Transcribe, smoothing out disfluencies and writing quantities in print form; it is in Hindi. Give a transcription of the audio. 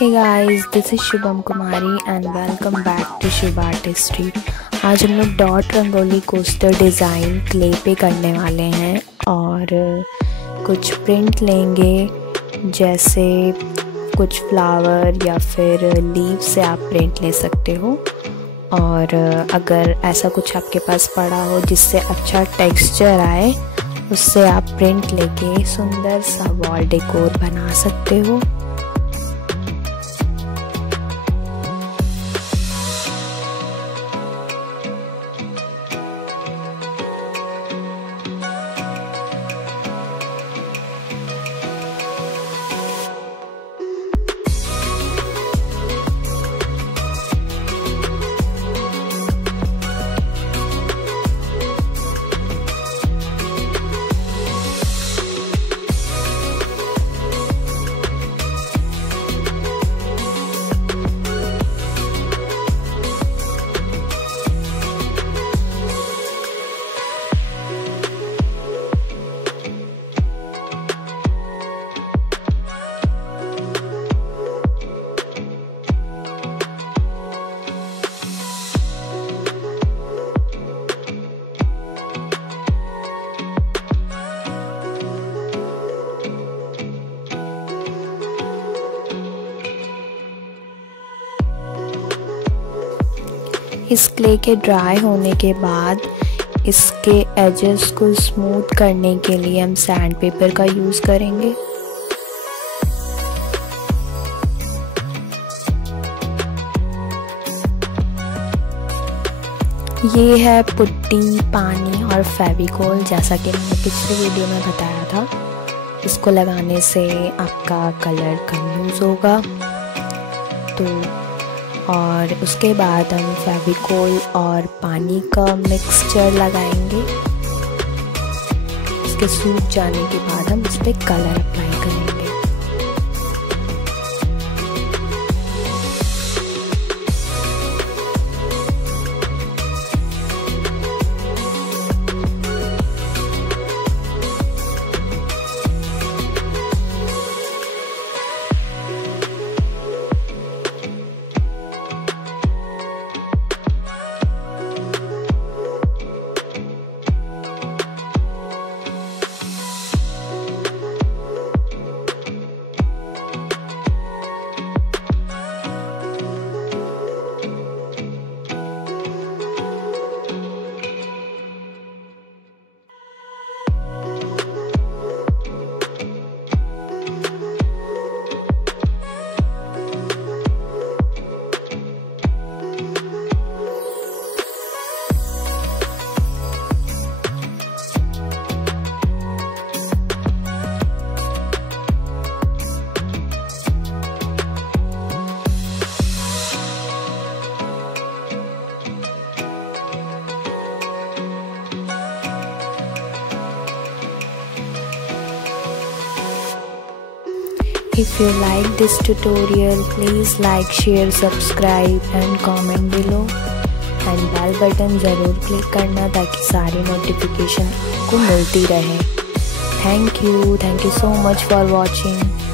Hey guys, this is Shubham Kumari and welcome back to Shubh artistry. आज हम लोग dot rangoli coaster design clay पे करने वाले हैं और कुछ प्रिंट लेंगे, जैसे कुछ फ्लावर या फिर लीव से आप प्रिंट ले सकते हो। और अगर ऐसा कुछ आपके पास पड़ा हो जिससे अच्छा टेक्सचर आए, उससे आप प्रिंट लेके सुंदर सा वॉल डेकोर बना सकते हो। इस क्ले के ड्राई होने के बाद इसके एजेस को स्मूथ करने के लिए हम सैंड पेपर का यूज़ करेंगे। ये है पुट्टी, पानी और फेविकोल, जैसा कि मैंने पिछले वीडियो में बताया था। इसको लगाने से आपका कलर कम यूज़ होगा। और उसके बाद हम फेविकोल और पानी का मिक्सचर लगाएंगे। इसके सूख जाने के बाद हम इस पर कलर अप्लाई करेंगे। If you like this tutorial, please like, share, subscribe and comment below and bell button ज़रूर क्लिक करना ताकि सारी नोटिफिकेशन आपको मिलती रहे। Thank you so much for watching.